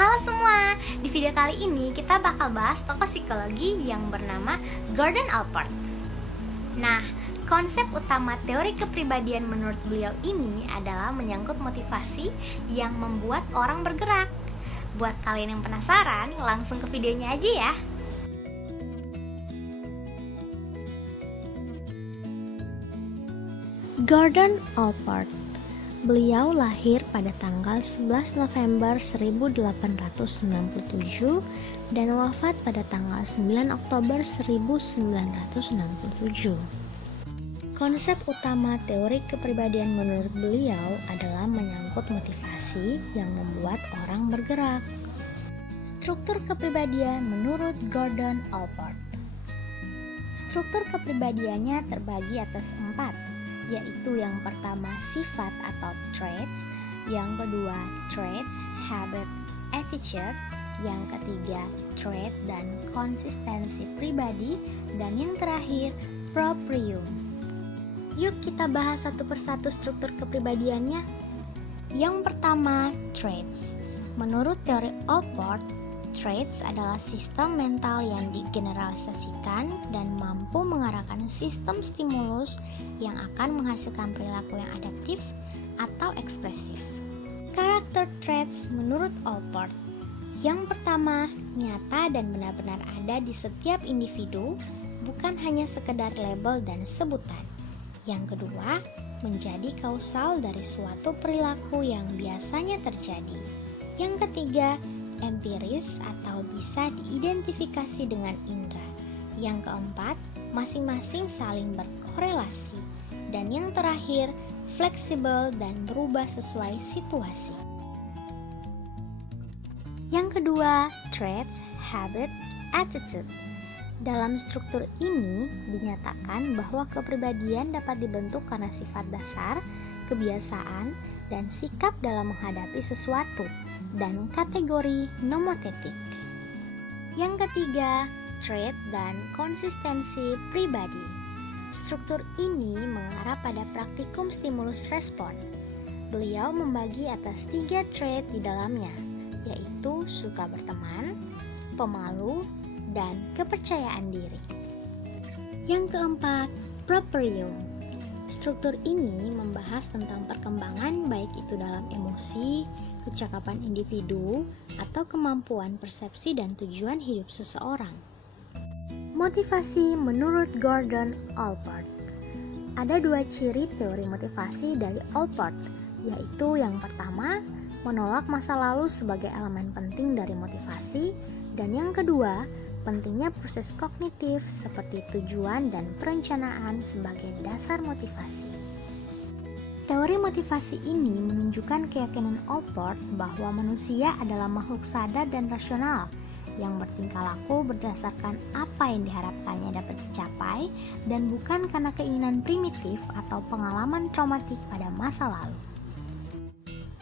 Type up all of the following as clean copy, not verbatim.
Halo semua, di video kali ini kita bakal bahas tokoh psikologi yang bernama Gordon Allport. Nah, konsep utama teori kepribadian menurut beliau ini adalah menyangkut motivasi yang membuat orang bergerak. Buat kalian yang penasaran, langsung ke videonya aja ya. Gordon Allport. Beliau lahir pada tanggal 11 November 1897 dan wafat pada tanggal 9 Oktober 1967. Konsep utama teori kepribadian menurut beliau adalah menyangkut motivasi yang membuat orang bergerak. Struktur kepribadian menurut Gordon Allport. Struktur kepribadiannya terbagi atas 4, yaitu yang pertama sifat atau traits, yang kedua traits, habit, attitude, yang ketiga trait dan konsistensi pribadi, dan yang terakhir proprium. Yuk kita bahas satu persatu struktur kepribadiannya. Yang pertama, traits. Menurut teori Allport, traits adalah sistem mental yang digeneralisasikan dan mampu mengarahkan sistem stimulus yang akan menghasilkan perilaku yang adaptif atau ekspresif. Karakter traits menurut Allport. Yang pertama, nyata dan benar-benar ada di setiap individu, bukan hanya sekedar label dan sebutan. Yang kedua, menjadi kausal dari suatu perilaku yang biasanya terjadi. Yang ketiga, empiris atau bisa diidentifikasi dengan indera. Yang keempat, masing-masing saling berkorelasi. Dan yang terakhir, fleksibel dan berubah sesuai situasi. Yang kedua, traits, habit, attitude. Dalam struktur ini dinyatakan bahwa kepribadian dapat dibentuk karena sifat dasar, kebiasaan, dan sikap dalam menghadapi sesuatu, dan kategori nomotetik. Yang ketiga, trait dan konsistensi pribadi. Struktur ini mengarah pada praktikum stimulus respon. Beliau membagi atas 3 trait di dalamnya, yaitu suka berteman, pemalu, dan kepercayaan diri. Yang keempat, proprium. Struktur ini membahas tentang perkembangan baik itu dalam emosi, kecakapan individu, atau kemampuan persepsi dan tujuan hidup seseorang. Motivasi menurut Gordon Allport. Ada 2 ciri teori motivasi dari Allport, yaitu yang pertama, menolak masa lalu sebagai elemen penting dari motivasi, dan yang kedua, pentingnya proses kognitif seperti tujuan dan perencanaan sebagai dasar motivasi. Teori motivasi ini menunjukkan keyakinan Allport bahwa manusia adalah makhluk sadar dan rasional yang bertingkah laku berdasarkan apa yang diharapkannya dapat dicapai dan bukan karena keinginan primitif atau pengalaman traumatik pada masa lalu.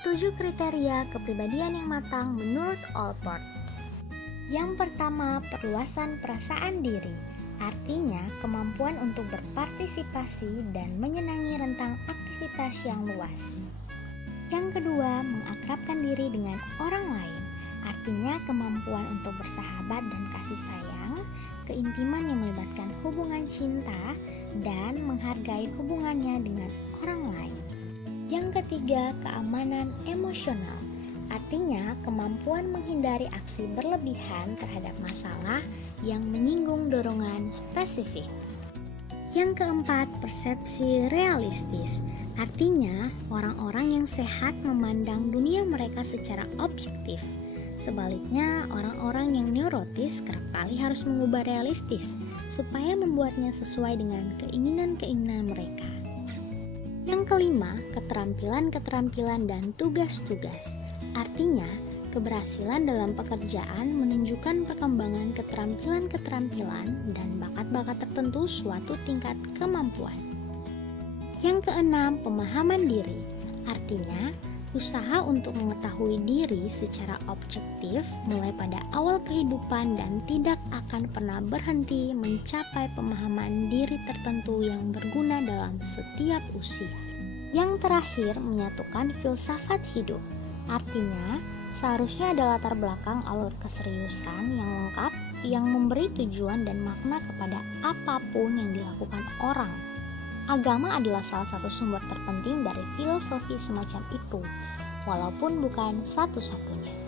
7 kriteria kepribadian yang matang menurut Allport. Yang pertama, perluasan perasaan diri, artinya kemampuan untuk berpartisipasi dan menyenangi rentang aktivitas yang luas. Yang kedua, mengakrabkan diri dengan orang lain, artinya kemampuan untuk bersahabat dan kasih sayang, keintiman yang melibatkan hubungan cinta, dan menghargai hubungannya dengan orang lain. Yang ketiga, keamanan emosional, artinya kemampuan menghindari aksi berlebihan terhadap masalah yang menyinggung dorongan spesifik. Yang keempat, persepsi realistis, artinya orang-orang yang sehat memandang dunia mereka secara objektif. Sebaliknya, orang-orang yang neurotis kerap kali harus mengubah realistis supaya membuatnya sesuai dengan keinginan-keinginan mereka. Yang kelima, keterampilan-keterampilan dan tugas-tugas. Artinya, keberhasilan dalam pekerjaan menunjukkan perkembangan keterampilan-keterampilan dan bakat-bakat tertentu suatu tingkat kemampuan. Yang keenam, pemahaman diri. Artinya, usaha untuk mengetahui diri secara objektif mulai pada awal kehidupan dan tidak akan pernah berhenti mencapai pemahaman diri tertentu yang berguna dalam setiap usia. Yang terakhir, menyatukan filsafat hidup. Artinya, seharusnya ada latar belakang alur keseriusan yang lengkap yang memberi tujuan dan makna kepada apapun yang dilakukan orang. Agama adalah salah satu sumber terpenting dari filosofi semacam itu, walaupun bukan satu-satunya.